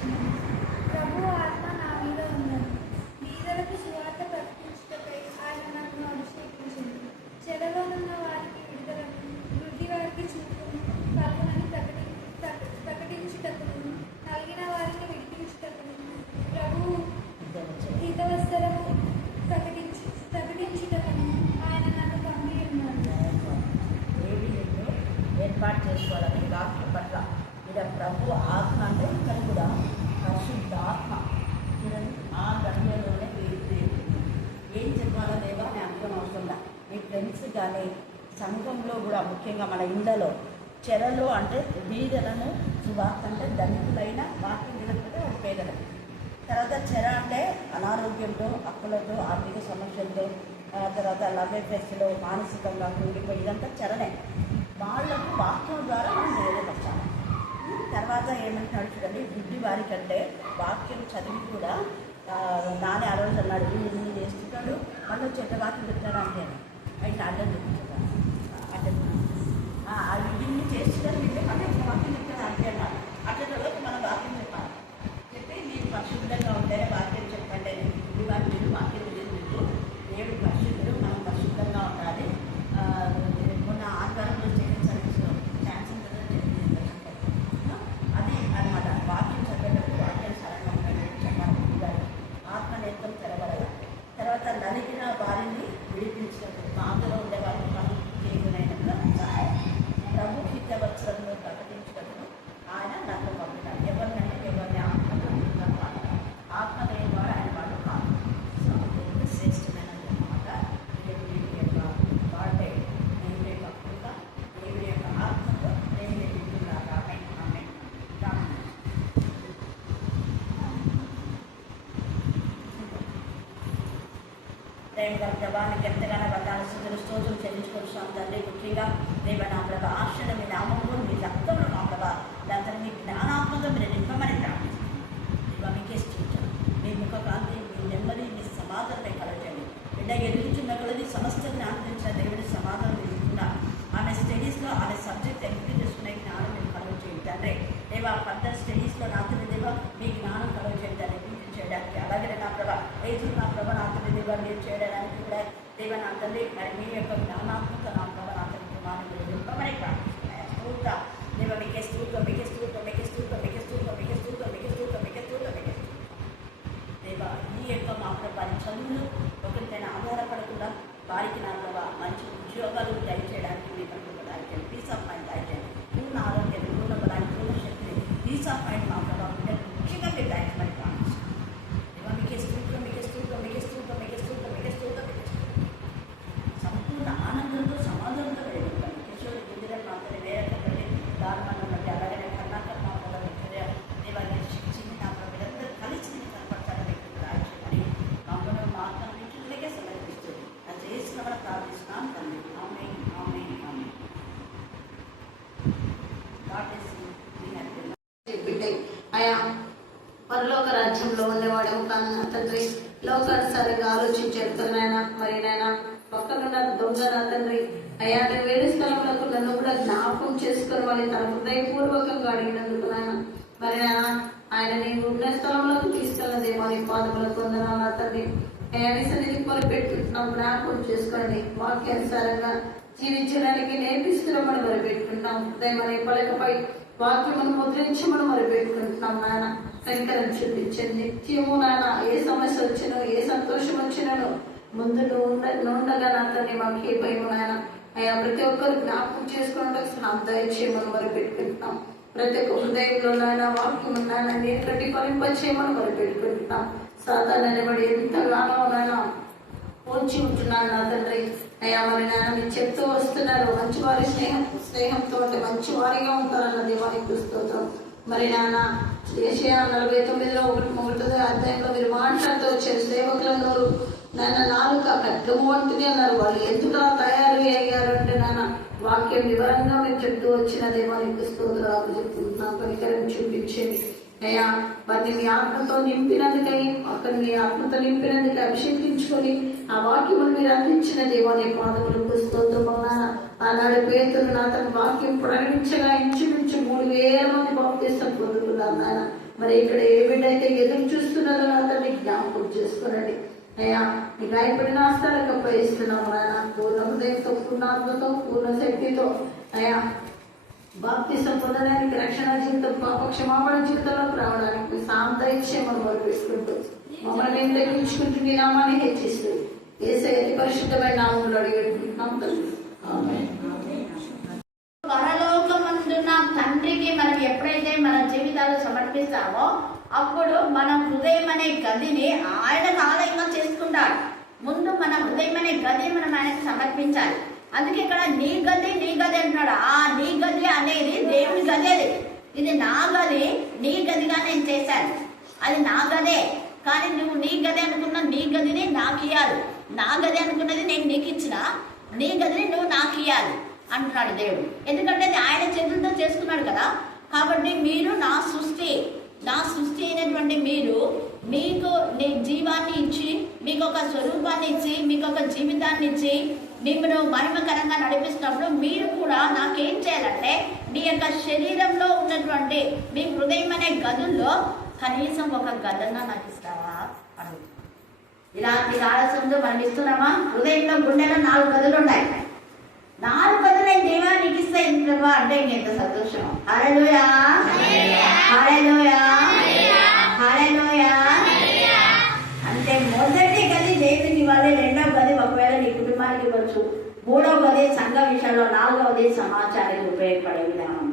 చేస్తున్నాను ప్రభు ఆత్మ నా మీద ఉన్నది. బీదలకు సువార్త ప్రకటించుటకై ఆయన నన్ను అభిషేకించింది. చెరలోనున్న వారికి విడుదలను వృద్ధి వారికి చూపును కలుగునని ప్రకటి ప్రక- ప్రకటించుటకును నలిగిన వారికి విడిపించుటకును ప్రభు హితవత్సరము ప్రకటించి ప్రకటించుటకును ఆయన నన్ను పంపి ఉన్నాడు. ఏది నిన్ను ఏర్పాటు చేసుకోవాలని వాక్య పట్ల ఇక్కడ ప్రభు ఆత్మ అంటే ఇక్కడ కూడా పరిశుద్ధాత్మ చూడండి ఆ గడియలోనే వేరు వేరు ఏం చెప్పాలో దేవా అని అనుకుని అవసరం లే. మీ ఫ్రెండ్స్ కానీ సంఘంలో కూడా ముఖ్యంగా మన ఇండ్లలో చెరలు అంటే బీదలను సువార్త అంటే ధనికులైన వాక్యం నిలబడితే ఒక పేదలకు తర్వాత చెర అంటే అనారోగ్యంతో అప్పులతో ఆర్థిక సమస్యలతో తర్వాత లవ్ ఎఫెక్ట్స్లో మానసికంగా కుంగిపోయి ఇదంతా చెరనే. వాళ్ళకు వాక్యం ద్వారా మనం నిలబెట్టాలి తర్వాత ఏమంటాడు చూడండి గుడ్డి వారికంటే వాక్యం చదివి కూడా నానే ఆ రోజు అన్నాడు వీళ్ళు ఇన్ని చేస్తుంటాడు మళ్ళీ చెట్టు వాక్యం చెప్తాడు అంటే అయితే అడ్డం అడ్డం nagdagdagan చదువులు ఒకరిపైన ఆధారపడకుండా వారికి నా ప్రభా మంచి ఉద్యోగాలు దయచేయడానికి మీ పనులు దయచేయండి పీస్ ఆఫ్ మైండ్ దయచేయండి పూర్ణ ఆరోగ్యం పూర్ణ బలాన్ని పూర్ణ శక్తిని పీస్ ఆఫ్ మైండ్ మా ప్రభావ బిడ్డలు ముఖ్యంగా మీరు దయచమని ప్రార్థిస్తున్నాం దేవా మీకే స్తోత్రం మీకే స్తోత్రం మీకే స్తోత్రం మీకే స్తోత్రం మీకే స్తోత్రం మీకే స్తోత్రం సంపూర్ణ ఆనందంతో సమాధానంతో వెళ్ళిపోతాను కిషోర్ ఇందిరా మాత్రమే వేరే దారుణంగా బట్టి అలాగే కర్ణాటక మాత్రం దేవాన్ని శిక్షించి నా ప్రజలందరూ కలిసి నేను కనపడతారని మీకు రాయమని మమ్మల్ని మాత్రం నిత్యులకే సమర్పిస్తుంది అది చేసిన వల్ల ప్రార్థిస్తున్నాం తండ్రి ఆమె ఆమె ఆమె గాడ్ బ్లెస్ యు మీ హ్యాపీ బిడ్డే అయా పరలోక రాజ్యంలో ఉండేవాడు కాన తండ్రి లోకానుసారంగా ఆలోచించాడు నాయన మరి నాయన పక్కనున్న దొంగ నా తండ్రి అయా నేను వేరే స్థలములకు నన్ను కూడా జ్ఞాపకం చేసుకోవాలి తన హృదయపూర్వకంగా అడిగినందుకు నాయన మరి ఆయన నేను ఉన్న స్థలంలోకి తీసుకెళ్ళదేమో నీ పాదములకు వందనాలు తండ్రి అయా నీ సన్నిధి మొరపెట్టుకుంటున్నాం జ్ఞాపకం చేసుకోండి. వాక్యానుసారంగా జీవించడానికి నేర్పిస్తున్నామని మొరపెట్టుకుంటాం ఉదయం అనే పలకపై వాక్యమును ముద్రించమని మరి పెట్టుకుంటున్నాం నాయన. కనికరం చూపించండి. నిత్యము నాయన ఏ సమస్య వచ్చినో ఏ సంతోషం వచ్చినో ముందు నువ్వు ఉండగా నా తండ్రి మాకు ఏ భయం నాయన. అయ్యా ప్రతి ఒక్కరు జ్ఞాపకం చేసుకున్నట్టు సహాయం దయచేయమని మరి పెట్టుకుంటున్నాం ప్రతి ఒక్క హృదయంలో నాయన వాక్యం నాయన నేను కట్టి ఫలింపచేయమని మరి పెట్టుకుంటున్నాం సాధారణ నిలబడి ఎంతగానో నాయన పోల్చి ఉంటున్నాను నా తండ్రి. అయ్యా మరి నాన్న మీరు చెప్తూ వస్తున్నారు మంచి వారి స్నేహం స్నేహంతో అంటే మంచి వారిగా ఉంటారన్న వారికి స్తోత్రం. మరి నాన్న ఏషియా నలభై తొమ్మిదిలో ఒకటి మొదటి అధ్యాయంలో మీరు మాట్లాడుతూ వచ్చారు సేవకులందరూ నాన్న నాలుక ఖడ్గము వంటిది అన్నారు. వాళ్ళు ఎందుకు తయారు అయ్యారు అంటే నాన్న వాక్యం వివరంగా మేము చెప్తూ వచ్చినదేమో నీకు స్తోత్రాలు చెప్తున్నాం పరికరం చూపించేది. అయ్యా వారిని మీ ఆత్మతో నింపినందుకై అక్కడ మీ ఆత్మతో నింపినందుకు అభిషేకించుకొని ఆ వాక్యములు మీరు అందించిన దేవాని పాదములకు స్తోత్రమన్నా ఆనాడు పేతులు నా తన వాక్యం ప్రకటించగా ఇంచుమించు మూడు వేల మంది బాప్తిస్తాం పొందుకున్నారు నాన్న. మరి ఇక్కడ ఏ బిడ్డైతే ఎదురు చూస్తున్నారో నా తండ్రి జ్ఞాపకం చేసుకోనండి. అయ్యా నీ గాయపడిన ఆస్తాలకు అప్పగిస్తున్నాము నాయన. పూర్ణ హృదయంతో పూర్ణాత్మతో పూర్ణ శక్తితో. అయ్యా బాప్తిసం పొందడానికి రక్షణ జీవితం పాప క్షమాపణ జీవితంలోకి రావడానికి సాంతైత్యమని మొదలుపెట్టుకుంటూ మమ్మల్ని మేము తగ్గించుకుంటూ మీ నామాన్ని హెచ్చిస్తూ ఏసై పరిశుద్ధమైన నామంలో ఆమేన్. పరలోకమందున్న తండ్రికి మనం ఎప్పుడైతే మన జీవితాలు సమర్పిస్తామో అప్పుడు మన హృదయం అనే గదిని ఆయనకు ఆలయంగా చేసుకుంటాడు ముందు మన హృదయం అనే గదిని మనం ఆయనకు సమర్పించాలి. అందుకే ఇక్కడ నీ గది నీ గది అంటున్నాడు. ఆ నీ గది అనేది దేవుని గది ఇది నా గది నీ గదిగా నేను చేశాను. అది నా గదే. కానీ నువ్వు నీ గది అనుకున్న నీ గదిని నాకు ఇయ్యాలి. నా గది అనుకున్నది నేను నీకు ఇచ్చిన నీ గదిని నువ్వు నాకు ఇయ్యాలి అంటున్నాడు దేవుడు. ఎందుకంటే అది ఆయన చేతులతో చేసుకున్నాడు కదా. కాబట్టి మీరు నా సృష్టి నా సృష్టి అయినటువంటి మీరు మీకు నీ జీవాన్ని ఇచ్చి మీకు ఒక స్వరూపాన్ని ఇచ్చి మీకు ఒక జీవితాన్ని ఇచ్చి మిమ్మల్ని మహిమకరంగా నడిపిస్తున్నప్పుడు మీరు కూడా నాకేం చేయాలంటే మీ యొక్క శరీరంలో ఉన్నటువంటి మీ హృదయం అనే గదుల్లో కనీసం ఒక గదన్న నాకు ఇస్తావా అడుగుతుంది ఇలాంటి ఆలస్యంతో మనం ఇస్తున్నామా హృదయంలో గుండెలో నాలుగు గదులు ఉన్నాయి. నాలుగు గదులు నేను దేవా నీకు అంటే ఇంకెంత సంతోషం. అరలుయా నాలుగవది సమాచారానికి ఉపయోగపడే విధానం.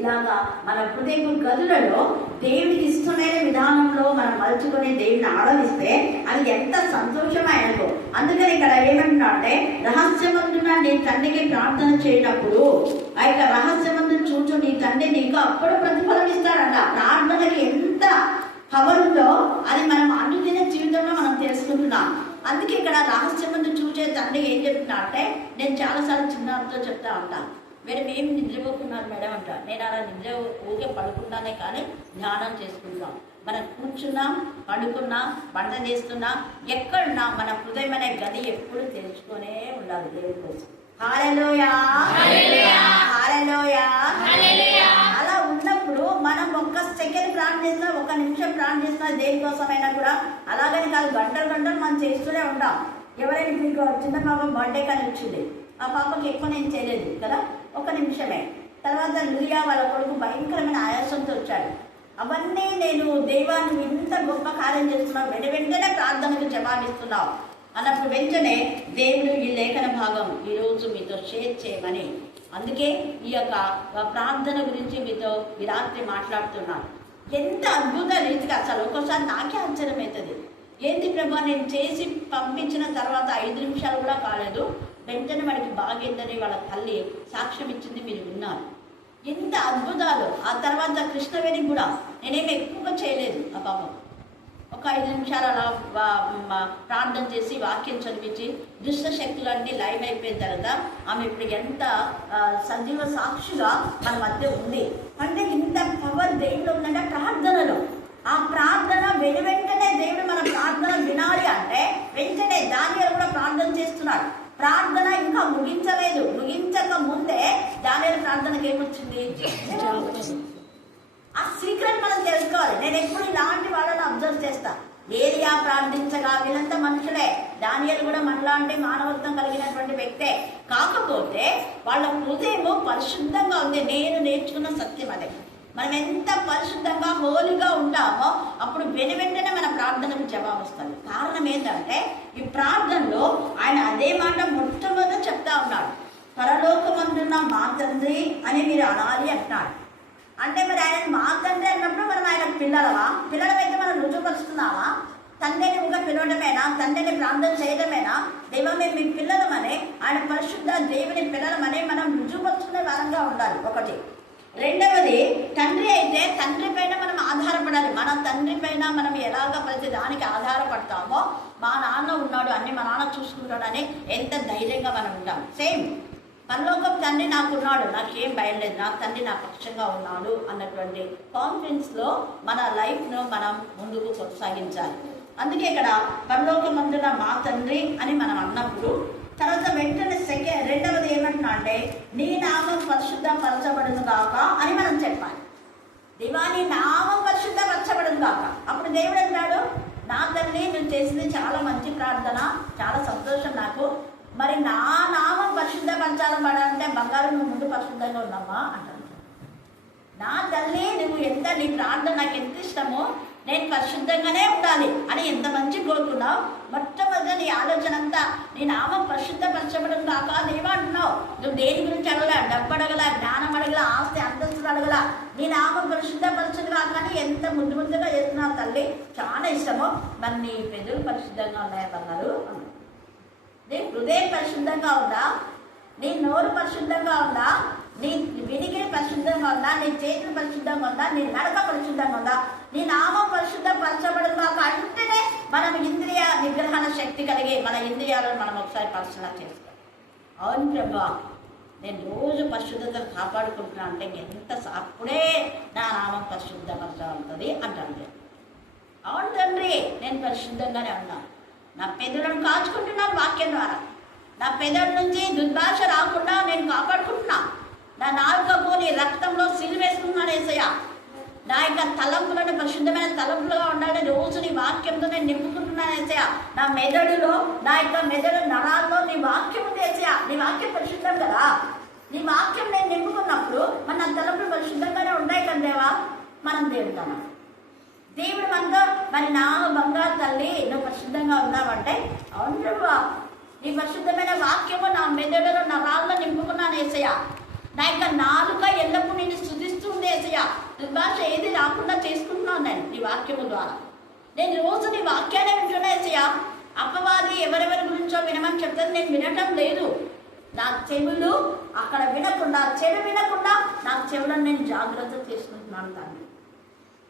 ఇలాగా మన హృదయపు గదులలో దేవుడికి ఇష్టమైన విధానంలో మనం మలుచుకొని దేవుని ఆరాధిస్తే అది ఎంత సంతోషమైనదో. అందుకని ఇక్కడ ఏమంటున్నా అంటే రహస్యమందున నీ తండ్రికి ప్రార్థన చేయనప్పుడు ఆ యొక్క రహస్యమందు చూచు నీ తండ్రి నీకు అప్పుడు ప్రతిఫలం ఇస్తాడంట. ప్రార్థనకి ఎంత పవర్ ఉందో అది మనం అనుదిన జీవితంలో మనం తెలుసుకుంటున్నాం. అందుకే ఇక్కడ రహస్యం ముందు చూసే తండ్రి ఏం చెప్తున్నా అంటే నేను చాలాసార్లు చిన్నతో చెప్తా ఉంటాను మేడం ఏం నిద్రపోతున్నారు మేడం అంట. నేను అలా నిద్ర ఊకే పడుకుంటానే కానీ ధ్యానం చేసుకుంటాం మనం కూర్చున్నాం పండుకున్నాం వంట చేస్తున్నాం ఎక్కడున్నా మన హృదయం అనే గది ఎప్పుడు తెలుసుకొనే ఉండాలి దేవుడి కోసం. హాలలోయా హాలలోయా మనం ఒక్క సెకండ్ ప్రార్థిస్తున్నా ఒక నిమిషం ప్రార్థిస్తున్నా దేనికోసమైనా కూడా అలాగని కాదు గంటలు గంటలు మనం చేస్తూనే ఉంటాం. ఎవరైనా మీకు చిన్న పాప బర్త్డే కానీ వచ్చింది ఆ పాపకి ఎక్కువ నేను చేయలేదు కదా? ఒక నిమిషమే. తర్వాత లురియా వాళ్ళ కొడుకు భయంకరమైన ఆయాసంతో వచ్చాడు. అవన్నీ నేను దైవాన్ని ఇంత గొప్ప కార్యం చేస్తున్నావు వెంట వెంటనే ప్రార్థనకు జవాబిస్తున్నావు. అన్నప్పుడు వెంటనే దేవుడు ఈ లేఖన భాగం ఈరోజు మీతో షేర్ చేయమని అందుకే ఈ యొక్క ప్రార్థన గురించి మీతో ఈ రాత్రి మాట్లాడుతున్నాను. ఎంత అద్భుతాలు రీతిగా అసలు ఒక్కోసారి నాకే ఆశ్చర్యం అవుతుంది. ఏంది ప్రభా నేను చేసి పంపించిన తర్వాత ఐదు నిమిషాలు కూడా కాలేదు. వెంటనే వాడికి బాగైందని వాళ్ళ తల్లి సాక్ష్యం ఇచ్చింది మీరు విన్నారు. ఎంత అద్భుతాలు. ఆ తర్వాత కృష్ణవేణి కూడా నేనేమి ఎక్కువగా చేయలేదు ఆ పాపం. ఒక ఐదు నిమిషాలు అలా ప్రార్థన చేసి వాక్యం చదివించి దుష్ట శక్తులన్నీ లైవ్ అయిపోయిన తర్వాత ఆమె ఇప్పుడు ఎంత సజీవ సాక్షిగా మన మధ్య ఉంది. అంటే ఇంత పవర్ దేవుడు ఉందంటే ప్రార్థనలో. ఆ ప్రార్థన వెను వెంటనే దేవుడు మన ప్రార్థన వినాలి అంటే వెంటనే దానిలో కూడా ప్రార్థన చేస్తున్నాడు. ప్రార్థన ఇంకా ముగించలేదు. ముగించక ముందే దాని ప్రార్థనకి ఏమొచ్చింది? ఆ సీక్రెట్ మనం తెలుసుకోవాలి. నేను ఎప్పుడు ఇలాంటి వాళ్ళని అబ్జర్వ్ చేస్తా. ఏరియా ప్రార్థించగా వీళ్ళంతా మనుషులే. దానియలు కూడా మనలాంటి మానవత్వం కలిగినటువంటి వ్యక్తే. కాకపోతే వాళ్ళ హృదయము పరిశుద్ధంగా ఉంది. నేను నేర్చుకున్న సత్యం అదే. మనం ఎంత పరిశుద్ధంగా హోలుగా ఉంటామో అప్పుడు వెను వెంటనే మన ప్రార్థనకు జవాబు వస్తుంది. కారణం ఏంటంటే ఈ ప్రార్థనలో ఆయన అదే మాట మొట్టమొదట చెప్తా ఉన్నాడు. పరలోకమందున్న మా తండ్రి అని మీరు అనాలి అంటున్నాడు. అంటే మరి ఆయన మా తండ్రి అన్నప్పుడు మనం ఆయన పిల్లలవా పిల్లలమైతే మనం రుజువుపరుస్తున్నావా తండ్రిని ఊగా పిలవడమేనా తండ్రిని ప్రార్థన చేయడమేనా దేవ మేము మీ పిల్లలమనే ఆయన పరిశుద్ధ దేవుని పిల్లలమనే మనం రుజువుపరుచుకునే వారంగా ఉండాలి. ఒకటి. రెండవది తండ్రి అయితే తండ్రి పైన మనం ఆధారపడాలి. మన తండ్రి పైన మనం ఎలాగ ప్రతి దానికి ఆధారపడతామో మా నాన్న ఉన్నాడు అన్ని మా నాన్న చూసుకుంటాడని ఎంత ధైర్యంగా మనం ఉంటాం. సేమ్ పరలోకం తండ్రి నాకున్నాడు. నాకేం భయం లేదు. నా తండ్రి నా పక్షంగా ఉన్నాడు అన్నటువంటి కాన్ఫిడెన్స్లో మన లైఫ్ను మనం ముందుకు కొనసాగించాలి. అందుకే ఇక్కడ పరలోకం అందున మా తండ్రి అని మనం అన్నప్పుడు తర్వాత వెంటనే సెకండ్ రెండవది ఏమంటున్నా అంటే నీ నామం పరిశుద్ధ పరచబడును కాక అని మనం చెప్పాలి. దివాని నామం పరిశుద్ధపరచబడదు కాక అప్పుడు దేవుడు అన్నాడు నా తండ్రి నువ్వు చేసింది చాలా మంచి ప్రార్థన చాలా సంతోషం నాకు. మరి నా నామం పరిశుద్ధపరచాలబడాలంటే బంగారం నువ్వు ముందు పరిశుద్ధంగా ఉన్నామా అంటారు నా తల్లి నువ్వు ఎంత నీ ప్రార్థన నాకు ఎంత ఇష్టమో నేను పరిశుద్ధంగానే ఉండాలి అని ఎంత మంచి కోరుకున్నావు? మొట్టమొదటి నీ ఆలోచన అంతా నీ నామం పరిశుద్ధపరచబడం కాక నీవంటున్నావు నువ్వు దేని గురించి అడగల? డబ్బు అడగల జ్ఞానం అడగల ఆస్తి అంతస్తులు అడగల? నీ నామం పరిశుద్ధపరచదు కాక అని ఎంత ముందు ముందుగా చేస్తున్నావు తల్లి? చాలా ఇష్టము. మరి నీ పెదవులు పరిశుద్ధంగా ఉన్నాయన్నారు నీ హృదయం పరిశుద్ధంగా ఉందా? నీ నోరు పరిశుద్ధంగా ఉందా? నీ వినికిడి పరిశుద్ధంగా ఉందా? నీ చేతులు పరిశుద్ధంగా ఉందా? నీ నడక పరిశుద్ధంగా ఉందా? నీ నామం పరిశుద్ధపరచబడదు మాకు అంటేనే మనం ఇంద్రియ నిగ్రహణ శక్తి కలిగి మన ఇంద్రియాలను మనం ఒకసారి పరిశీలన చేస్తాం అవును ప్రభా నేను రోజు పరిశుద్ధత కాపాడుకుంటున్నా అంటే ఎంత అప్పుడే నా నామం పరిశుద్ధపరచబడుతుంది అంటాను అవును తండ్రి నేను పరిశుద్ధంగానే ఉన్నాను. నా పెదవులను కాచుకుంటున్నాను వాక్యం ద్వారా. నా పెదవుల నుంచి దుర్భాష రాకుండా నేను కాపాడుకుంటున్నా. నా నాలుకకు నీ రక్తంలో సీలు వేసుకున్నాను ఏసయ్య. నా యొక్క తలంపులను పరిశుద్ధమైన తలంపులుగా ఉండాలని రోజు నీ వాక్యంతో నేను నింపుకుంటున్నాను ఏసయ్య. నా మెదడులో నా యొక్క మెదడు నరాల్లో నీ వాక్యం ఉంది ఏసయ్య. నీ వాక్యం పరిశుద్ధం కదా. నీ వాక్యం నేను నింపుకున్నప్పుడు మన తలంపులు పరిశుద్ధంగానే ఉన్నాయి కదా దేవా? మనం దేవుతామా దేవుడు మనతో మరి నా బంగారు తల్లి నువ్వు పరిశుద్ధంగా ఉన్నావంటే అవును ప్రభువా నీ పరిశుద్ధమైన వాక్యము నా మెదడులో నా రాళ్ళలో నింపుకున్నాను ఏసయ్య. నా యొక్క నాలుక ఎల్లప్పుడూ నేను స్థుతిస్తుంది ఏసయ్య. దుర్భాష ఏది రాకుండా చేసుకుంటున్నాను నేను నీ వాక్యము ద్వారా. నేను రోజు నీ వాక్యాన్ని వింటున్నా ఏసయ్య. అప్పవాది ఎవరెవరి గురించో వినమని చెప్తాను నేను వినటం లేదు. నా చెవులు అక్కడ వినకుండా చెడు వినకుండా నా చెవులను నేను జాగ్రత్త చేసుకుంటున్నాను దాన్ని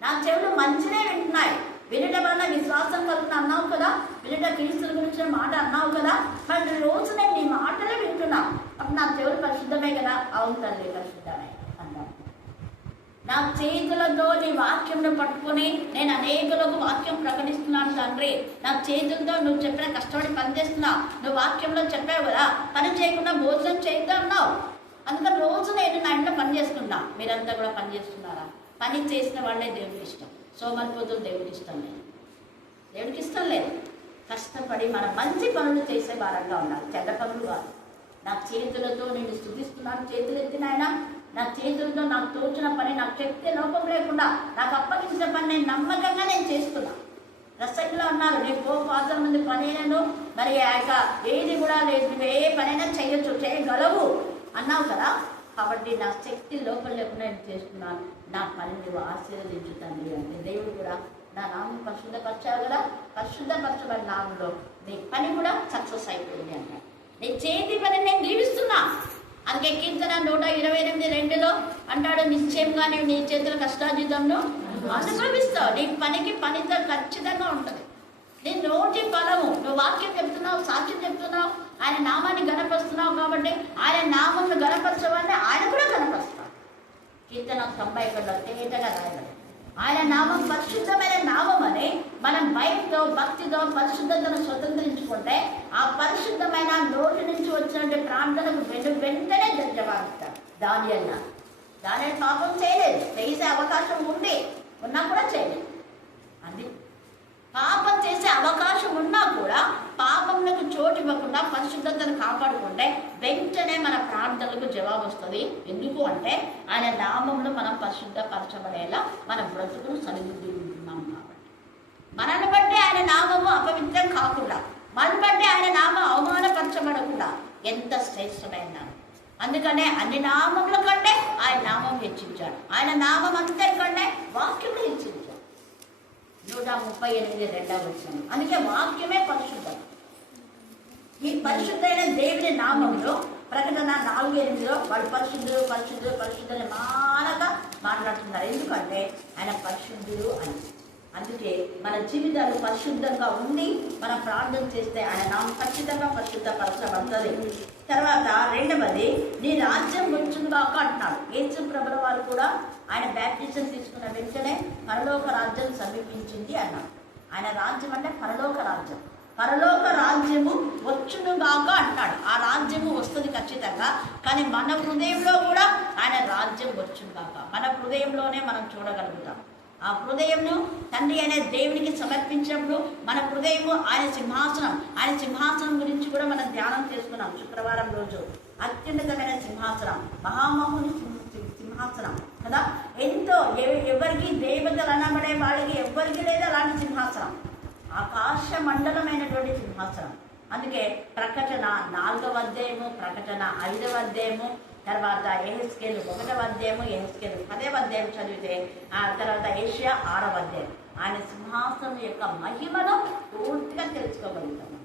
నా చెవులు మంచినే వింటున్నాయి. వినడం వల్ల విశ్వాసం కలుగుతుంది అన్నావు కదా? వినట క్రీస్తుల గురించిన మాట అన్నావు కదా? మరి రోజు నేను నీ మాటలే వింటున్నా. అప్పుడు నా చెవులు పరిశుద్ధమే కదా? అవును తల్లి పరిశుద్ధమే అన్నాను నా చేతులతో నీ వాక్యంను పట్టుకొని నేను అనేకులకు వాక్యం ప్రకటిస్తున్నాను తండ్రి. నా చేతులతో నువ్వు చెప్పిన కష్టపడి పనిచేస్తున్నా. నువ్వు వాక్యంలో చెప్పావు కదా? పని చేయకుండా భోజనం చేయొద్దు అన్నావు. అందుకని రోజు నేను నా ఇంట్లో పని మీరంతా కూడా పని చేస్తున్నారా? పని చేసిన వాళ్ళే దేవుడికి ఇష్టం. సోమరిపోతులు దేవుడికి ఇష్టం లేదు. దేవుడికి ఇష్టం లేదు. కష్టపడి మన మంచి పనులు చేసే వారంగా ఉండాలి. చెడ్డ పనులు కాదు. నా చేతులతో నేను స్థుతిస్తున్నాను. చేతులు ఎత్తిన ఆయన నా చేతులతో నాకు తోచిన పని నాకు శక్తి లోపం లేకుండా నాకు అప్పగించిన పని నేను నమ్మకంగా నేను చేస్తున్నా. రసంలో ఉన్నారు. నేను పో పాత్ర మంది పని మరి ఆ యొక్క ఏది కూడా లేదు. నువ్వు ఏ పనైనా చేయొచ్చు. చేయగలవు. అన్నావు కదా? కాబట్టి నా శక్తి లోపల లేకుండా నేను చేస్తున్నాను. నా పని నువ్వు ఆశీర్వదించు తండ్రి అంటే దేవుడు కూడా నా నామం పరిశుద్ధపరిచావు కదా? పరిశుద్ధపరచబడిన నామంలో నీ పని కూడా సక్సెస్ అయిపోయింది అంట నీ చేతి పని నేను జీవిస్తున్నా. అందుకే కీర్తన నూట ఇరవై ఎనిమిది రెండులో అంటాడు నిశ్చయంగా నీవు నీ చేతుల కష్టాజీతంను అనుభవిస్తావు. నీ పనికి పనితో ఖచ్చితంగా ఉంటుంది. నీ నోటి ఫలము నువ్వు వాక్యం చెప్తున్నావు సాక్ష్యం చెప్తున్నావు ఆయన నామాన్ని గణపరుస్తున్నావు కాబట్టి ఆయన నామంను గణపరచవాలని ఆయన కూడా గణపరుస్తాడు కీర్తన తొంభై ఒకటిలో తేటగా రాయబడి ఆయన నామం పరిశుద్ధమైన నామం అని మనం భయంతో భక్తితో పరిశుద్ధతను స్వతంత్రించుకుంటే ఆ పరిశుద్ధమైన నోటి నుంచి వచ్చినటువంటి ప్రార్థనకు వెను వెంటనే జవాబిస్తాడు దాని అన్న దాని పాపం చేయలేదు. చేసే అవకాశం ఉంది. ఉన్నా కూడా చేయలేదు. అది. పాపం చేసే అవకాశం ఉన్నా కూడా పాపంలకు చోటు ఇవ్వకుండా పరిశుద్ధతను కాపాడుకుంటే వెంటనే మన ప్రార్థనలకు జవాబు వస్తుంది. ఎందుకు అంటే ఆయన నామంలో మనం పరిశుద్ధపరచబడేలా మన బ్రతుకును సరిదిద్దుకుంటున్నాం కాబట్టి. మనల్ని బట్టి ఆయన నామము అపవిత్రం కాకుండా మన బట్టి ఆయన నామం అవమానపరచబడకుండా ఎంత శ్రేష్టమైన. అందుకనే అన్ని నామముల కంటే ఆయన నామం హెచ్చించాడు ఆయన నామం అందరికంటే వాక్యం హెచ్చించాడు నూట ముప్పై ఎనిమిది రెండవ వచ్చిన అందుకే వాక్యమే పరిశుద్ధం. ఈ పరిశుద్ధమైన దేవుని నామంలో ప్రకటన నాలుగు ఎనిమిదిలో వాడు పరిశుద్ధుడు పరిశుద్ధుడు పరిశుద్ధుని మానగా మాట్లాడుతున్నారు. ఎందుకంటే ఆయన పరిశుద్ధుడు అని. అందుకే మన జీవితాలు పరిశుద్ధంగా ఉండి మనం ప్రార్థన చేస్తే ఆయన నామం ఖచ్చితంగా పరిశుద్ధపరచబడుతుంది. తర్వాత రెండవది నీ రాజ్యం వచ్చింది కాక అంటున్నాడు. ఏసు ప్రభుల వారు కూడా ఆయన బ్యాప్టిజం తీసుకున్న వెంటనే పరలోక రాజ్యం సమీపించింది అన్నాడు ఆయన రాజ్యం అంటే పరలోక రాజ్యం. పరలోక రాజ్యము వచ్చునుగాక అంటాడు. ఆ రాజ్యము వస్తుంది ఖచ్చితంగా కానీ మన హృదయంలో కూడా ఆయన రాజ్యం వచ్చునుగాక. మన హృదయంలోనే మనం చూడగలుగుతాం. ఆ హృదయంను తండ్రి అనే దేవునికి సమర్పించినప్పుడు మన హృదయము ఆయన సింహాసనం ఆయన సింహాసనం గురించి కూడా మనం ధ్యానం చేసుకున్నాం శుక్రవారం రోజు. అత్యున్నతమైన సింహాసనం మహామహుని సింహాసనం కదా? ఎంతో ఎవ- ఎవరికి దేవతలు అనబడే వాళ్ళకి ఎవరికి లేదు అలాంటి సింహాసనం. ఆకాశ మండలమైనటువంటి సింహాసనం. అందుకే ప్రకటన నాలుగవ అధ్యాయము ప్రకటన ఐదవ అధ్యాయము తర్వాత ఎహెస్కేలు ఒకటవ అధ్యాయము ఎహెస్కేలు పదవ అధ్యాయం చదివితే ఆ తర్వాత ఏషియా ఆరవ అధ్యాయం. ఆయన సింహాసనం యొక్క మహిమను పూర్తిగా తెలుసుకోగలుగుతాము.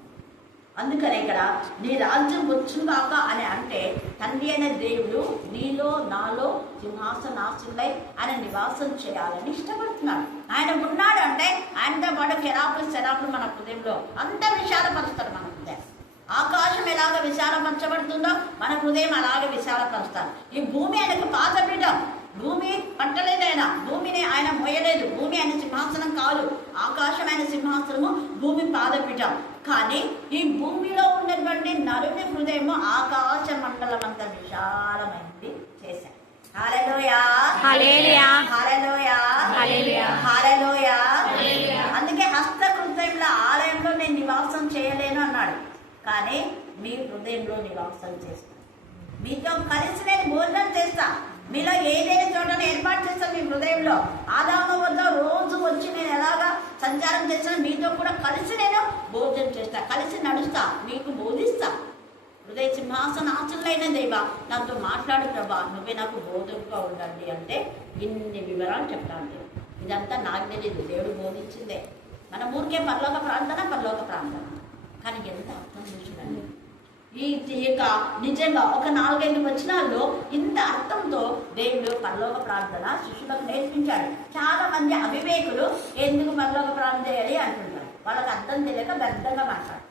అందుకనే ఇక్కడ నీ రాజ్యం వచ్చుగాక అని అంటే తండ్రి అయిన దేవుడు నీలో నాలో సింహాసనాశులై ఆయన నివాసం చేయాలని ఇష్టపడుతున్నాడు. ఆయన ఉన్నాడు అంటే ఆయనతో పాటు కెరాపులు శరాపులు మన హృదయంలో అంత విశాలపరుస్తాడు మన హృదయం. ఆకాశం ఎలాగ విశాలపరచబడుతుందో మన హృదయం అలాగే విశాలపరుస్తాడు ఈ భూమి ఆయనకు పాతపీఠం. భూమి పట్టలేదు ఆయన భూమిని ఆయన మోయలేదు భూమి ఆయన సింహాసనం కాదు. ఆకాశం ఆయన సింహాసనము భూమి పాదపీఠం. కానీ ఈ భూమిలో ఉన్నటువంటి నరుని హృదయము ఆకాశ మండలం అంత విశాలమైంది చేశాడు. అందుకే హస్త హృదయంలో ఆలయంలో నేను నివాసం చేయలేను అన్నాడు. కానీ మీ హృదయంలో నివాసం చేస్తాను. మీతో కలిసి నేను భోజనం చేస్తా మీలో ఏదైనా చోటను ఏర్పాటు చేస్తాను మీ హృదయంలో. ఆదాము వద్ద రోజు వచ్చి నేను ఎలాగా సంచారం చేసిన మీతో కూడా కలిసి నేను భోజనం చేస్తా కలిసి నడుస్తా మీకు బోధిస్తా. హృదయ సింహాసనాచులైన దేవ నాతో మాట్లాడు ప్రభా నువ్వే నాకు బోధకుగా ఉండండి అంటే ఇన్ని వివరాలు చెప్తాను ఇదంతా నాకు తెలియదు దేవుడు బోధించిందే. మన ఊరికే పర్లోక ప్రాంతన పర్లోక ప్రాంతం కానీ ఎంత అర్థం చూడండి ఈ యొక్క నిజంగా ఒక నాలుగైదు వచనాల్లో ఇంత అర్థంతో దేవుడు పరలోక ప్రార్థన శిష్యులకు నేర్పించాడు. చాలా మంది అవివేకులు ఎందుకు పరలోక ప్రార్థన చేయాలి అంటుంటారు వాళ్ళకి అర్థం తెలియక వ్యర్థంగా మాట్లాడు.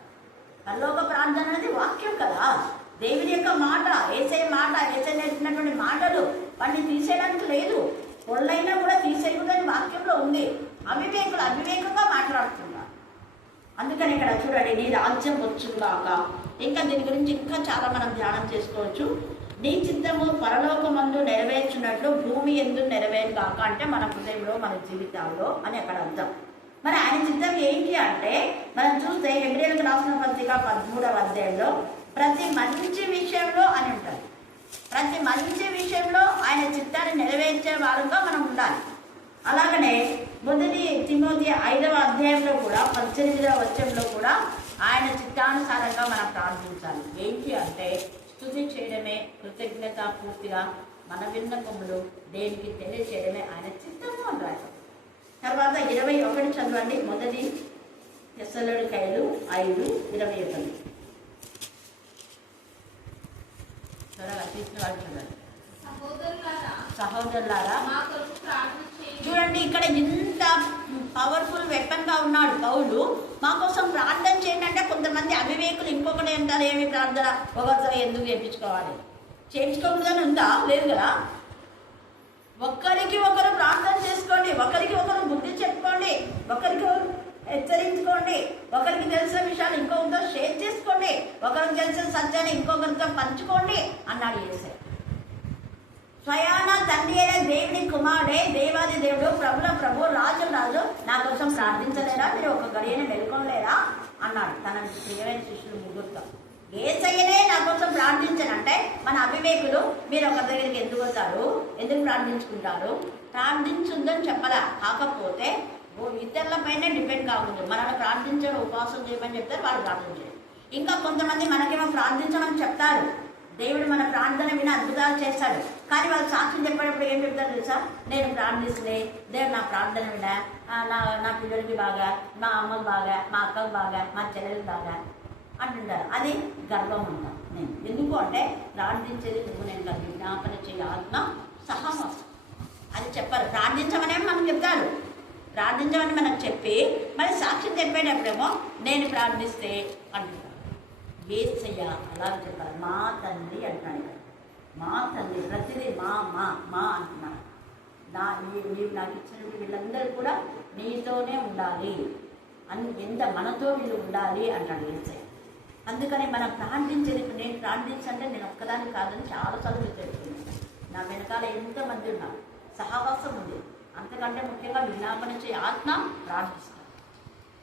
పరలోక ప్రార్థన అనేది వాక్యం కదా. దేవుని యొక్క మాట ఏసే మాట ఏసే నేర్పినటువంటి మాటలు వాటిని తీసేయడానికి లేదు. పొళ్ళైనా కూడా తీసేయకూడదని వాక్యంలో ఉంది. అవివేకులు అవివేకంగా మాట్లాడుతున్నారు. అందుకని ఇక్కడ చూడండి నీ రాజ్యం వచ్చుగాక ఇంకా దీని గురించి ఇంకా చాలా మనం ధ్యానం చేసుకోవచ్చు. నీ చిత్తము పరలోకమందు నెరవేర్చున్నట్లు భూమి ఎందు నెరవేరుగాక అంటే మన హృదయంలో మన జీవితాల్లో అని అక్కడ అర్థం. మరి ఆయన చిత్తం ఏంటి అంటే మనం చూస్తే హెబ్రిలకు రాసిన పత్రిక పదమూడవ అధ్యాయంలో ప్రతి మంచి విషయంలో అని ఉంటుంది. ప్రతి మంచి విషయంలో ఆయన చిత్తాన్ని నెరవేర్చే వారుగా మనం ఉండాలి. అలాగనే మొదటి తిమోతి ఐదవ అధ్యాయంలో కూడా పద్దెనిమిదవ వచ్చంలో కూడా ఆయన చిత్తానుసారంగా మనం ప్రార్థించాలి. ఏంటి అంటే స్థుతి చేయడమే కృతజ్ఞత పూర్తిగా మన విన్నపములు దేనికి తెలియచేయడమే ఆయన చిత్తము అని రాశారు తర్వాత ఇరవై ఒకటి చదవండి. మొదటి తెసలుడికాయలు ఐదు ఇరవై ఒకటి. త్వరగా తీసిన వాళ్ళు చదవండి సహోదరులారా చూడండి ఇక్కడ ఇంత పవర్ఫుల్ వెపన్గా ఉన్నాడు పౌలు. మా కోసం ప్రార్థన చేయండి అంటే కొంతమంది అవివేకులు ఇంకొకటి అంటారు ఏమి ప్రార్థన? ఒకరితో ఎందుకు చేయించుకోవాలి? చేయించుకోకూడదని ఉందా? లేదు కదా? ఒక్కరికి ఒకరు ప్రార్థన చేసుకోండి ఒకరికి ఒకరు బుద్ధి చెప్పుకోండి ఒకరికి ఒకరు హెచ్చరించుకోండి ఒకరికి తెలిసిన విషయాలు ఇంకొకరితో షేర్ చేసుకోండి ఒకరికి తెలిసిన సత్యాన్ని ఇంకొకరితో పంచుకోండి అన్నాడు ఏసై స్వయాన తండ్రి అయిన దేవుని కుమారుడే దేవాది దేవుడు ప్రభుల ప్రభు రాజు రాజు నా కోసం ప్రార్థించలేరా? మీరు ఒక గడియని మెలుకోలేరా అన్నాడు తన ప్రియమైన శిష్యులు ముగ్గురుతో. ఏసయ్యనే నా కోసం ప్రార్థించనంటే మన అవివేకులు మీరు ఒక దగ్గరికి ఎందుకు వస్తారు? ఎందుకు ప్రార్థించుకుంటారు? ప్రార్థించుందని చెప్పరా కాకపోతే ఓ ఇతరుల పైన డిపెండ్ కాకూడదు. మనల్ని ప్రార్థించడం ఉపవాసం చేయమని చెప్తారు వాళ్ళు ప్రార్థించారు ఇంకా కొంతమంది మనకేమో ప్రార్థించమని చెప్తారు. దేవుడు మన ప్రార్థన విని అద్భుతాలు చేస్తాడు. కానీ వాళ్ళు సాక్ష్యం చెప్పేటప్పుడు ఏం చెప్తారు తెలుసా? నేను ప్రార్థిస్తే దేవుడు నా ప్రార్థన విన నా నా పిల్లలకి బాగా మా అమ్మకి బాగా మా అక్కకు బాగా మా చెల్లెలకి బాగా అంటుంటారు. అది గర్వం అంటాం నేను ఎందుకు అంటే ప్రార్థించేది నువ్వు నేను కాదు. జ్ఞాపన చేయాలన్న ఆత్మ అది చెప్పారు. ప్రార్థించమనే మనకు చెప్తారు. ప్రార్థించమని మనకు చెప్పి మరి సాక్ష్యం చెప్పేటప్పుడేమో నేను ప్రార్థిస్తే అంటున్నారు ఏసయ్య అలా చెప్పాలి మా తండ్రి అంటున్నాడు ఇక్కడ. మా తండ్రి ప్రతిదీ మా మా మా అంటున్నాడు నా నీవు నాకు ఇచ్చిన వీళ్ళందరూ కూడా నీతోనే ఉండాలి. అని ఎంత మనతో వీళ్ళు ఉండాలి అంటాడు ఏసై. అందుకని మనం ప్రార్థించేది నేను ప్రార్థించంటే నేను ఒక్కదాన్ని కాదని చాలాసార్లు మీకు చెప్తున్నాను నా వెనకాల ఎంతమంది ఉన్నారు? సహవాసం ఉంది. అంతకంటే ముఖ్యంగా విజ్ఞాపన చే ఆత్మ ప్రార్థిస్తాను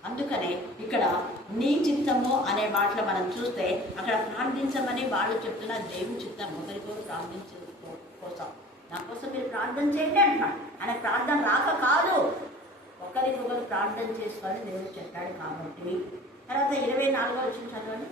అందుకనే ఇక్కడ నీ చిత్తము అనే మాటలు మనం చూస్తే అక్కడ ప్రార్థించమని వాళ్ళు చెప్తున్న దేవుని చిత్తం ఒకరికొకరు ప్రార్థించే కో- కోసం నా కోసం మీరు ప్రార్థన చేయండి అంటున్నాడు. ఆయన ప్రార్థన రాక కాదు. ఒకరికొకరు ప్రార్థన చేసుకోవాలని దేవుడు చెప్పాడు కాబట్టి. తర్వాత ఇరవై నాలుగో వచ్చిన చదవండి.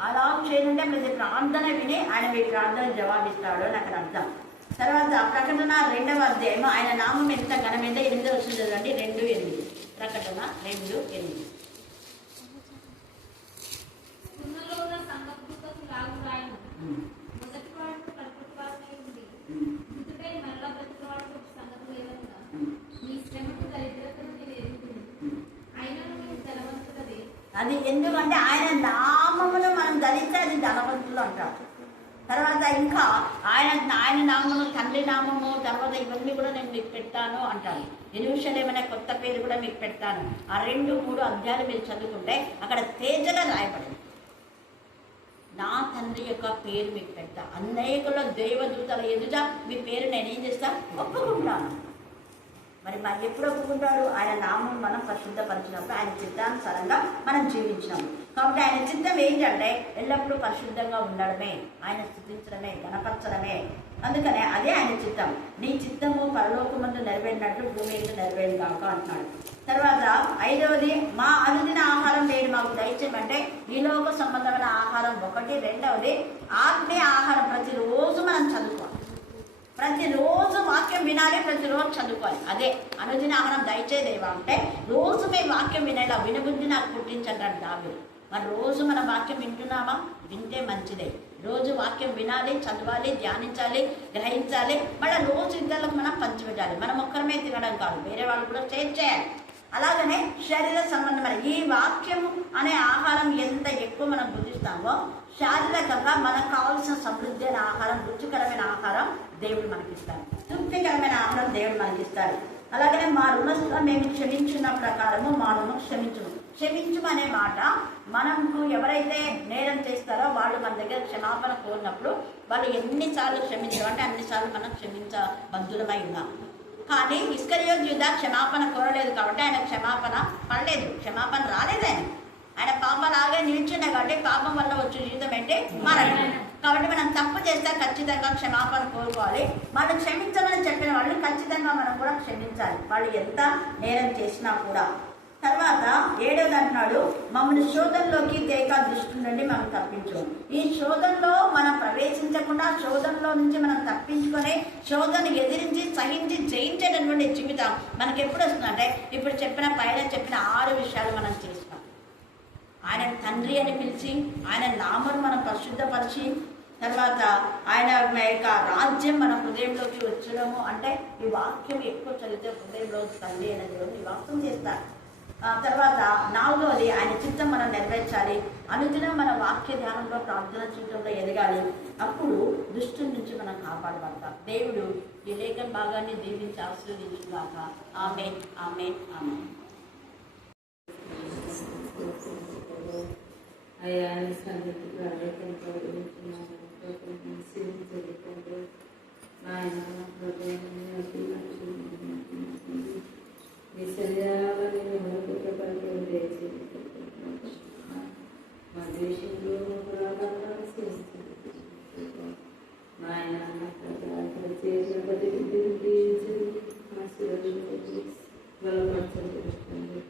అలా చేయనుంటే ప్రతి ప్రార్థన విని ఆయన మీ ప్రార్థన జవాబిస్తాడు అని అక్కడ అర్థం. తర్వాత ప్రకటన రెండవ అధ్యాయం ఆయన నామం ఎంత? ఘనమైందో ఎనిమిదో వచ్చింది చదవండి. రెండు ఎనిమిది. ప్రకటన రెండు ఎనిమిది. అది ఎందుకంటే ఆయన నామమును మనం ధరిస్తే అది ధనవంతులు అంటారు. తర్వాత ఇంకా ఆయన ఆయన నామము తండ్రి నామము తర్వాత ఇవన్నీ కూడా నేను మీకు పెట్టాను అంటాను ఏమైనా కొత్త పేరు కూడా మీకు పెడతాను. ఆ రెండు మూడు అధ్యాయాలు మీరు చదువుకుంటే అక్కడ తేజల రాయబడింది. నా తండ్రి యొక్క పేరు మీకు పెడతా. అనేకుల దేవదూతల ఎదుట మీ పేరు నేను ఏం చేస్తా? ఒప్పుకుంటాను. మరి మరి ఎప్పుడు ఒప్పుకుంటాడు ఆయన నామం మనం పరిశుద్ధపరిచినప్పుడు ఆయన చిత్తానుసారంగా మనం జీవించినాము. కాబట్టి ఆయన చిత్తం ఏంటంటే ఎల్లప్పుడూ పరిశుద్ధంగా ఉండడమే ఆయన స్థుతించడమే గణపరచడమే అందుకనే అదే ఆయన చిత్తం. నీ చిత్తము పరలోకమందు నెరవేరినట్లు భూమి మీద నెరవేరు కాక అంటున్నాడు. తర్వాత ఐదవది మా అనుదిన ఆహారం వేడి మాకు దయచేయమంటే ఈ లోక సంబంధమైన ఆహారం ఒకటి. రెండవది ఆత్మీయ ఆహారం ప్రతిరోజు మనం చదువుకోవాలి. ప్రతిరోజు వాక్యం వినాలి ప్రతిరోజు చదువుకోవాలి. అదే అనుదినామనం ఆహారం దయచే దేవా అంటే రోజు మేము వాక్యం వినేలా వినబుద్ధి నాకు పుట్టించంటాడు దావి మరి రోజు మన వాక్యం వింటున్నామా? వింటే మంచిదే. రోజు వాక్యం వినాలి చదవాలి ధ్యానించాలి గ్రహించాలి. మళ్ళీ రోజు ఇద్దరికి మనం పంచిపెట్టాలి. మనం ఒక్కరమే తినడం కాదు. వేరే వాళ్ళు కూడా షేర్ చేయాలి. అలాగనే శరీర సంబంధమైన ఈ వాక్యం అనే ఆహారం ఎంత ఎక్కువ మనం భుజిస్తామో శారీరకంగా మనకు కావాల్సిన సమృద్ధి అయిన ఆహారం రుచికరమైన ఆహారం దేవుడు మనకిస్తాడు. తృప్తికరమైన ఆహారం దేవుడు మనకిస్తాడు. అలాగనే మా రుణస్థ మేము క్షమించిన ప్రకారము మా రుణం క్షమించము. క్షమించు అనే మాట మనకు ఎవరైతే నేరం చేస్తారో వాళ్ళు మన దగ్గర క్షమాపణ కోరినప్పుడు వాళ్ళు ఎన్నిసార్లు క్షమించడం అంటే అన్నిసార్లు మనం క్షమించ బద్ధులమై ఉన్నాం. కానీ ఇస్కరియోత్ యుద్ధ క్షమాపణ కోరలేదు కాబట్టి ఆయన క్షమాపణ పడలేదు. క్షమాపణ రాలేదు ఆయన. ఆయన పాపలాగే నిల్చుండే కాబట్టి పాపం వల్ల వచ్చే జీవితం అంటే మరణం కాబట్టి మనం తప్పు చేస్తే ఖచ్చితంగా క్షమాపణ కోరుకోవాలి. మనం క్షమించమని చెప్పిన వాళ్ళు ఖచ్చితంగా మనం కూడా క్షమించాలి. వాళ్ళు ఎంత నేరం చేసినా కూడా. తర్వాత ఏడవది అంటున్నాడు మమ్మల్ని శోధంలోకి తేక దృష్టి నుండి మనం తప్పించు ఈ శోధంలో మనం ప్రవేశించకుండా శోధంలో నుంచి మనం తప్పించుకొని శోధన ఎదిరించి సహించి జయించేటటువంటి జీవితం మనకి ఎప్పుడు వస్తుందంటే ఇప్పుడు చెప్పిన పైన చెప్పిన ఆరు విషయాలు మనం చేస్తాం. ఆయన తండ్రి అని పిలిచి ఆయన నామను మనం పరిశుద్ధపరిచి తర్వాత ఆయన యొక్క రాజ్యం మన హృదయంలోకి వచ్చడము అంటే ఈ వాక్యం ఎక్కువ చదివితే హృదయంలో తండ్రి అనేది నివాసం చేస్తారు. తర్వాత నాలుగవది ఆయన చిత్తం మనం నెరవేర్చాలి. అనుదినం మన వాక్య ధ్యానంలో ప్రార్థన జీవితంలో ఎదగాలి. అప్పుడు దుష్టు నుంచి మనం కాపాడబడతాం. దేవుడు ఈ లేఖన భాగాన్ని దీవించి ఆశీర్వదించుగాక. ఆమె ఆమె ఆమె అయ్యా నీ ప్రాధాన్యత వహించున్నాను ఆయన హృదయాన్ని నీ శరీరాలని ప్రపంచం చేసి మా దేశంలో పురాతన ఆయన చేసిన ప్రతి ఆశీర్వదించి బలపరచండి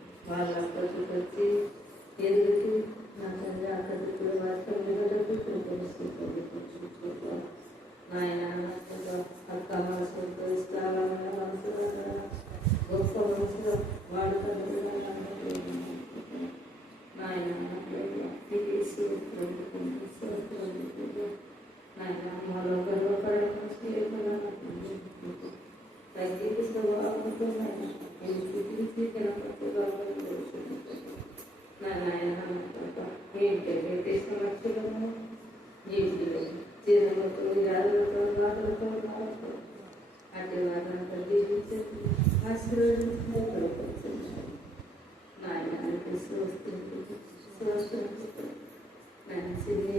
మంచిది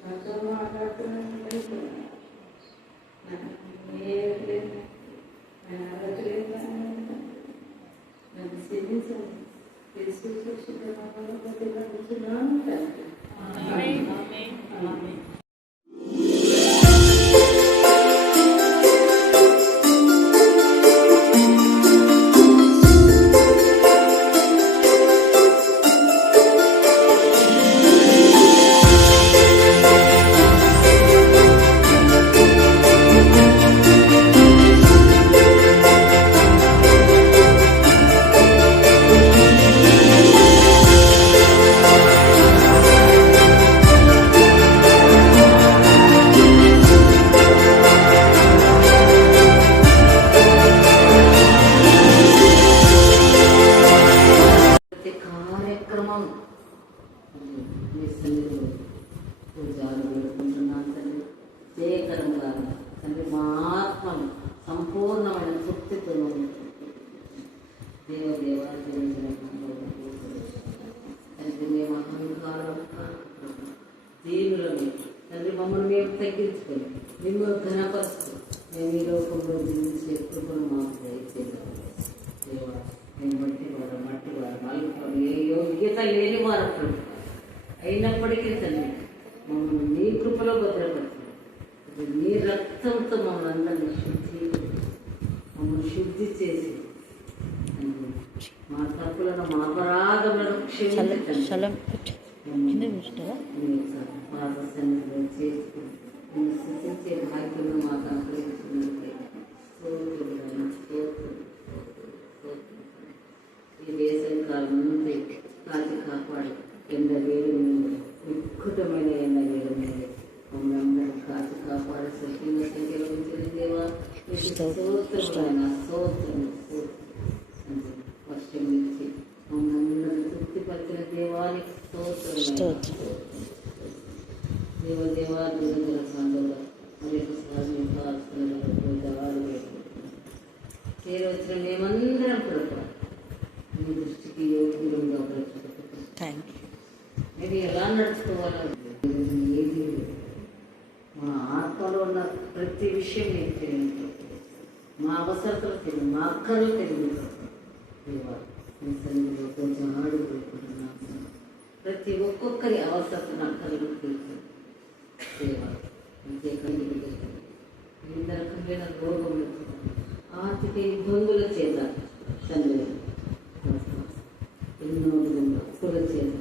నాతో మాట్లాడుతున్నాను మంచిది తెలుసు చూసి మంచిగా ఉంటాను కలుగుగా తండ్రి మా ఆత్మ సంపూర్ణమైన తృప్తితో దేవ తండ్రి మేము అహంకారం దేవులో తండ్రి మమ్మల్ని మేము తగ్గించుకొని మిమ్మల్ని ఘనపరుస్తూ మేము ఈ లోకంలో జీవించే కృపను మాకు దయచేద్దాం మేము మట్టి వారు మట్టి వారు మళ్ళీ ఏ యోగ్యత లేని వారు అయినప్పటికీ తండ్రి మమ్మల్ని మీ కృపలో భద్రపరుస్తాం. నీ రక్తంతో మమ్మల్ని అందరినీ శుద్ధి మమ్మల్ని శుద్ధి చేసి మా తప్పులను మా అపరాధములను క్షమించండి. స్థుతించే భాగ్యము మాకు స్తోత్రములు. ఈ వేసవి కాలం నుండి కాచి కాపాడి ఎండ వేడి నుండి వికృతమైన ఎండ వేడి అందరూ కాచి కాపాడి సత్యంగా సంఖ్యలో ఉంచిన దేవా నీకు స్తోత్రములైన స్తోత్రము స్తోత్రం వర్షం ఇచ్చి మమ్మల్ని అందరూ తృప్తిపరిచిన దేవానికి స్తోత్రం దేవ దేవా నిరంతర సంఘంలో మరి ఒకసారి మీ ప్రార్థనలో దారు చేరవచ్చిన మేమందరం కూడా మీ దృష్టికి యోగ్యులంగా బ్రతుకుతాం థ్యాంక్ యూ మేము ఎలా నడుచుకోవాలో ఏది మన ఆత్మలో ఉన్న ప్రతి విషయం మీకు తెలియదు. మా అవసరతలు తెలియదు. మా అక్కలు తెలియదు. దేవా, సన్నిధిలో కొంచెం ఆడు ఆడుకుంటున్నాను ప్రతి ఒక్కొక్కరి అవసరతను అక్కలను తెలుసు. దేవా ఇంకే కలిగి వివిధ రకమైన రోగములు ఆర్థిక ఇబ్బందుల చేత తండ్రి ఎన్నో విధంగా అప్పుల చేత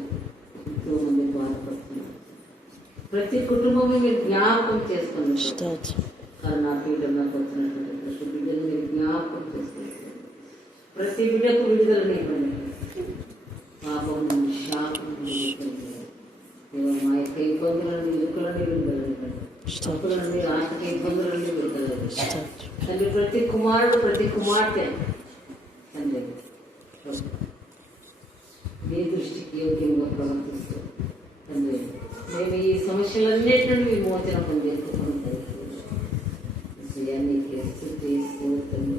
ఎంతో మంది బాధపడుతున్నారు ప్రతి కుటుంబం మీరు జ్ఞాపకం చేసుకున్నారు. స్తోత్రం కరోనా పీడనకు వచ్చినటువంటి ప్రతి బిడ్డలు మీరు జ్ఞాపకం చేసుకుంటారు ప్రతి బిడ్డకు విడుదలనివ్వండి పాపం నుండి శాపం నుండి విడుదలనివ్వండి. దేవా, మా యొక్క ఇబ్బందుల నుండి ఇరుకుల నుండి విడుదలనివ్వండి అప్పుల నుండి ఆర్థిక ఇబ్బందుల నుండి విడుదలనివ్వండి స్తోత్రం తండ్రి ప్రతి కుమారుడు ప్రతి కుమార్తె తండ్రి. మీ దృష్టికి యోగ్యంగా ప్రవర్తిస్తూ తండ్రి. మేము ఈ సమస్యలన్నిటి నుండి విమోచన పొందేసుకుంటాం నీకు స్థుతి స్తోత్రము